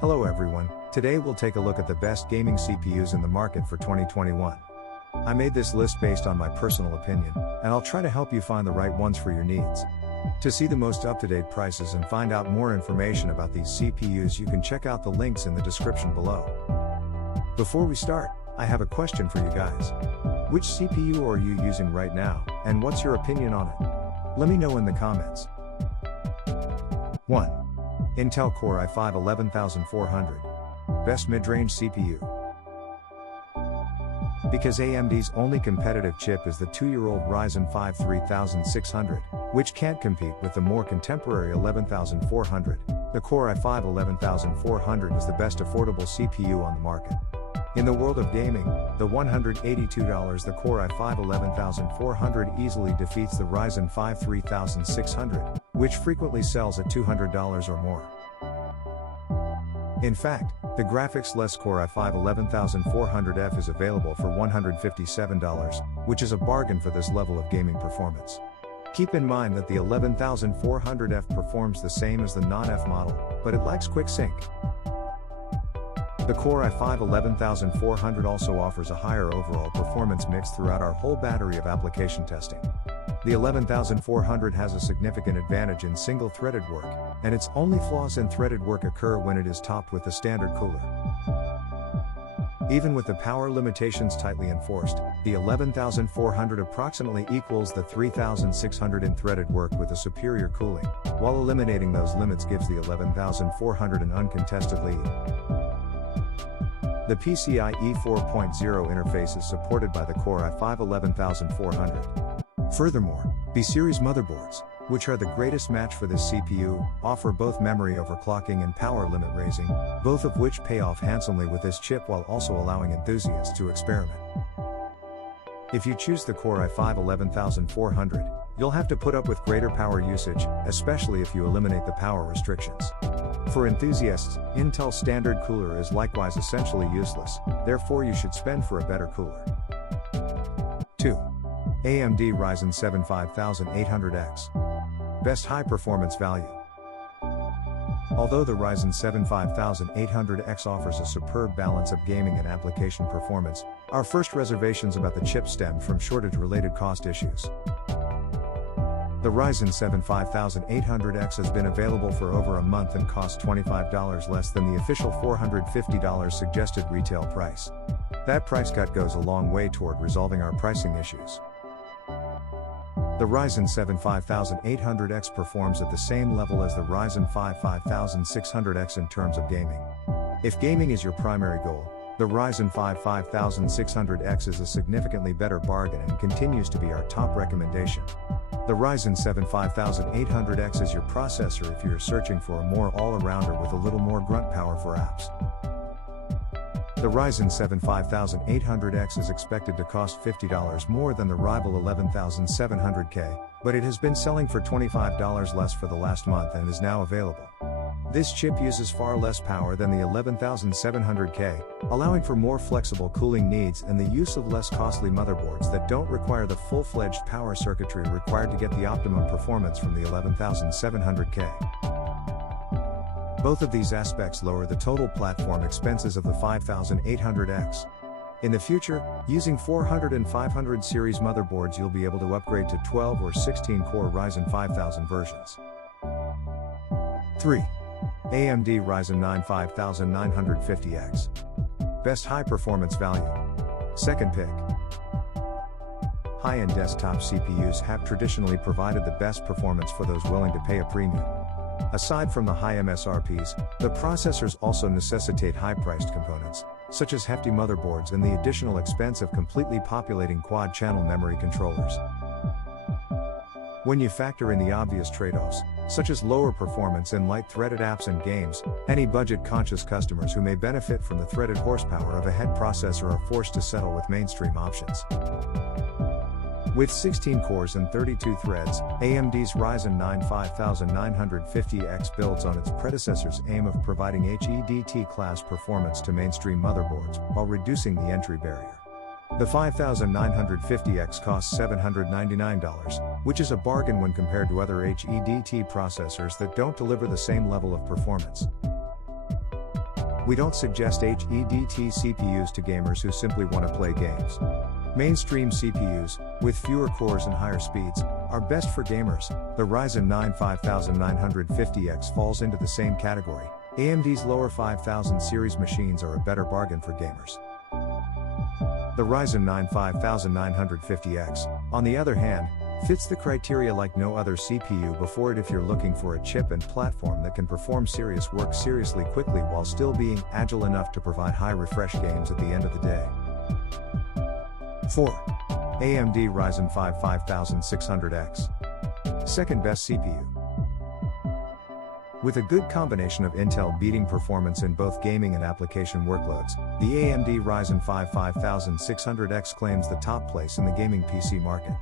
Hello everyone, today we'll take a look at the best gaming CPUs in the market for 2021. I made this list based on my personal opinion, and I'll try to help you find the right ones for your needs. To see the most up-to-date prices and find out more information about these CPUs, you can check out the links in the description below. Before we start, I have a question for you guys. Which CPU are you using right now, and what's your opinion on it? Let me know in the comments. 1. Intel Core i5 11400. Best mid-range CPU. Because AMD's only competitive chip is the 2-year-old Ryzen 5 3600, which can't compete with the more contemporary 11400, the Core i5 11400 is the best affordable CPU on the market. In the world of gaming, the $182 the Core i5 11400 easily defeats the Ryzen 5 3600, which frequently sells at $200 or more. In fact, the graphics-less Core i5 11400F is available for $157, which is a bargain for this level of gaming performance. Keep in mind that the 11400F performs the same as the non-F model, but it lacks quick sync. The Core i5 11400 also offers a higher overall performance mix throughout our whole battery of application testing. The 11400 has a significant advantage in single-threaded work, and its only flaws in threaded work occur when it is topped with the standard cooler. Even with the power limitations tightly enforced, the 11400 approximately equals the 3600 in threaded work with a superior cooling, while eliminating those limits gives the 11400 an uncontested lead. The PCIe 4.0 interface is supported by the Core i5 11400. Furthermore, B-series motherboards, which are the greatest match for this CPU, offer both memory overclocking and power limit raising, both of which pay off handsomely with this chip while also allowing enthusiasts to experiment. If you choose the Core i5 11400, you'll have to put up with greater power usage, especially if you eliminate the power restrictions. For enthusiasts, Intel's standard cooler is likewise essentially useless, therefore you should spend for a better cooler. 2. AMD Ryzen 7 5800X. Best high-performance value. Although the Ryzen 7 5800X offers a superb balance of gaming and application performance, our first reservations about the chip stemmed from shortage-related cost issues. The Ryzen 7 5800X has been available for over a month and costs $25 less than the official $450 suggested retail price. That price cut goes a long way toward resolving our pricing issues. The Ryzen 7 5800X performs at the same level as the Ryzen 5 5600X in terms of gaming. If gaming is your primary goal, the Ryzen 5 5600X is a significantly better bargain and continues to be our top recommendation. The Ryzen 7 5800X is your processor if you're searching for a more all-arounder with a little more grunt power for apps. The Ryzen 7 5800X is expected to cost $50 more than the rival 11700K, but it has been selling for $25 less for the last month and is now available. This chip uses far less power than the 11700K, allowing for more flexible cooling needs and the use of less costly motherboards that don't require the full-fledged power circuitry required to get the optimum performance from the 11700K. Both of these aspects lower the total platform expenses of the 5800X. In the future, using 400 and 500 series motherboards, you'll be able to upgrade to 12 or 16 core Ryzen 5000 versions. 3. AMD Ryzen 9 5950X. Best high-performance value. Second pick. High-end desktop CPUs have traditionally provided the best performance for those willing to pay a premium. Aside from the high MSRPs, the processors also necessitate high-priced components, such as hefty motherboards and the additional expense of completely populating quad-channel memory controllers. When you factor in the obvious trade-offs, such as lower performance in light-threaded apps and games, any budget-conscious customers who may benefit from the threaded horsepower of a head processor are forced to settle with mainstream options. With 16 cores and 32 threads, AMD's Ryzen 9 5950X builds on its predecessor's aim of providing HEDT-class performance to mainstream motherboards while reducing the entry barrier. The 5950X costs $799, which is a bargain when compared to other HEDT processors that don't deliver the same level of performance. We don't suggest HEDT CPUs to gamers who simply want to play games. Mainstream CPUs, with fewer cores and higher speeds, are best for gamers. The Ryzen 9 5950X falls into the same category. AMD's lower 5000 series machines are a better bargain for gamers. The Ryzen 9 5950X, on the other hand, fits the criteria like no other CPU before it if you're looking for a chip and platform that can perform serious work seriously quickly while still being agile enough to provide high refresh games at the end of the day. 4. AMD Ryzen 5 5600X. Second best CPU. With a good combination of Intel beating performance in both gaming and application workloads, the AMD Ryzen 5 5600X claims the top place in the gaming PC market.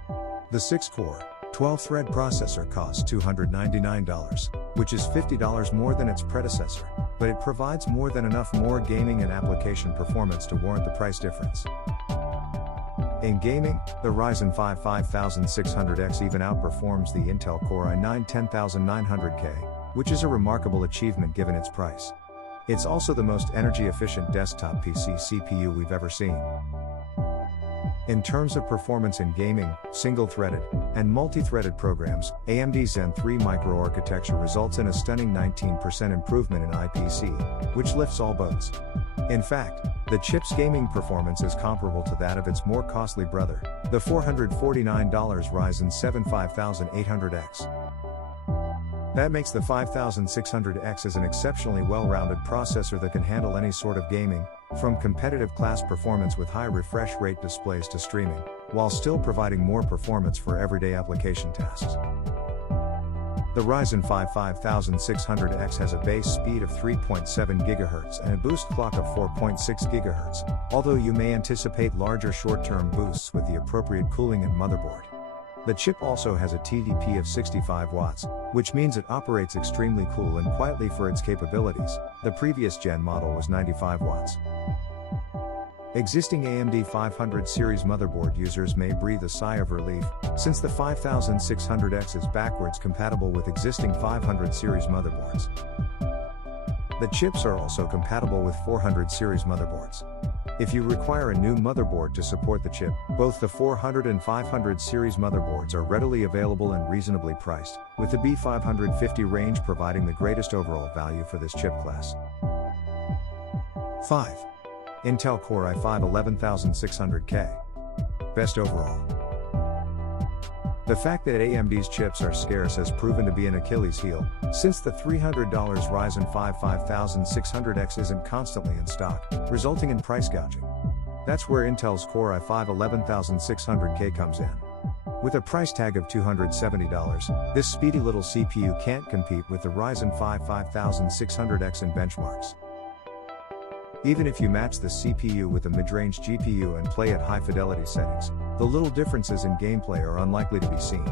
The 6-core, 12-thread processor costs $299, which is $50 more than its predecessor, but it provides more than enough more gaming and application performance to warrant the price difference. In gaming, the Ryzen 5 5600X even outperforms the Intel Core i9 10900K, which is a remarkable achievement given its price. It's also the most energy-efficient desktop PC CPU we've ever seen. In terms of performance in gaming, single-threaded, and multi-threaded programs, AMD Zen 3 microarchitecture results in a stunning 19% improvement in IPC, which lifts all boats. In fact, the chip's gaming performance is comparable to that of its more costly brother, the $449 Ryzen 7 5800X. That makes the 5600X as an exceptionally well-rounded processor that can handle any sort of gaming, from competitive class performance with high refresh rate displays to streaming, while still providing more performance for everyday application tasks. The Ryzen 5 5600X has a base speed of 3.7 GHz and a boost clock of 4.6 GHz, although you may anticipate larger short-term boosts with the appropriate cooling and motherboard. The chip also has a TDP of 65 watts, which means it operates extremely cool and quietly for its capabilities. The previous gen model was 95 watts. Existing AMD 500 series motherboard users may breathe a sigh of relief, since the 5600X is backwards compatible with existing 500 series motherboards. The chips are also compatible with 400 series motherboards. If you require a new motherboard to support the chip, both the 400 and 500 series motherboards are readily available and reasonably priced, with the B550 range providing the greatest overall value for this chip class. 5. Intel Core i5 11600K. Best overall. The fact that AMD's chips are scarce has proven to be an Achilles heel, since the $300 Ryzen 5 5600X isn't constantly in stock, resulting in price gouging. That's where Intel's Core i5 11600K comes in. With a price tag of $270, this speedy little CPU can't compete with the Ryzen 5 5600X in benchmarks. Even if you match the CPU with a mid-range GPU and play at high fidelity settings, the little differences in gameplay are unlikely to be seen.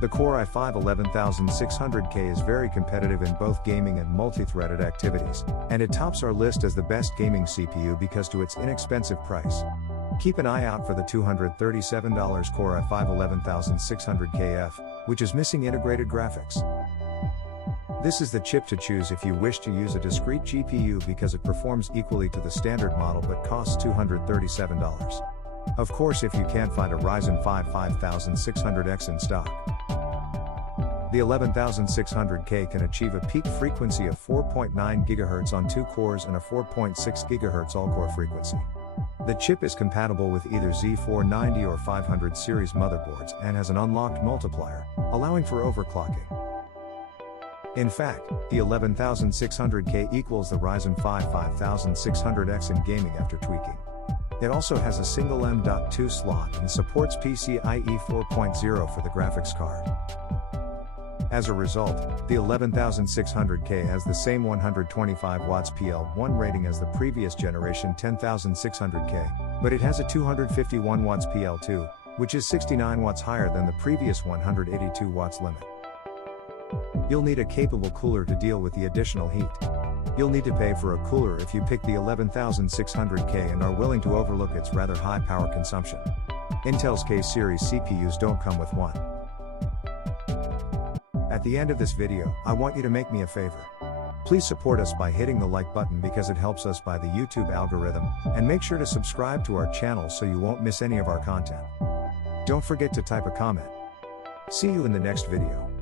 The Core i5 11600K is very competitive in both gaming and multi-threaded activities, and it tops our list as the best gaming CPU because to its inexpensive price. Keep an eye out for the $237 Core i5 11600KF, which is missing integrated graphics. This is the chip to choose if you wish to use a discrete GPU because it performs equally to the standard model but costs $237. Of course, if you can't find a Ryzen 5 5600X in stock. The 11600K can achieve a peak frequency of 4.9 GHz on 2 cores and a 4.6 GHz all-core frequency. The chip is compatible with either Z490 or 500 series motherboards and has an unlocked multiplier, allowing for overclocking. In fact, the 11600K equals the Ryzen 5 5600X in gaming after tweaking. It also has a single M.2 slot and supports PCIe 4.0 for the graphics card. As a result, the 11600K has the same 125 watts PL1 rating as the previous generation 10600K, but it has a 251 watts PL2, which is 69 watts higher than the previous 182 watts limit. You'll need a capable cooler to deal with the additional heat. You'll need to pay for a cooler if you pick the 11600K and are willing to overlook its rather high power consumption. Intel's K-series CPUs don't come with one. At the end of this video, I want you to make me a favor. Please support us by hitting the like button because it helps us by the YouTube algorithm, and make sure to subscribe to our channel so you won't miss any of our content. Don't forget to type a comment. See you in the next video.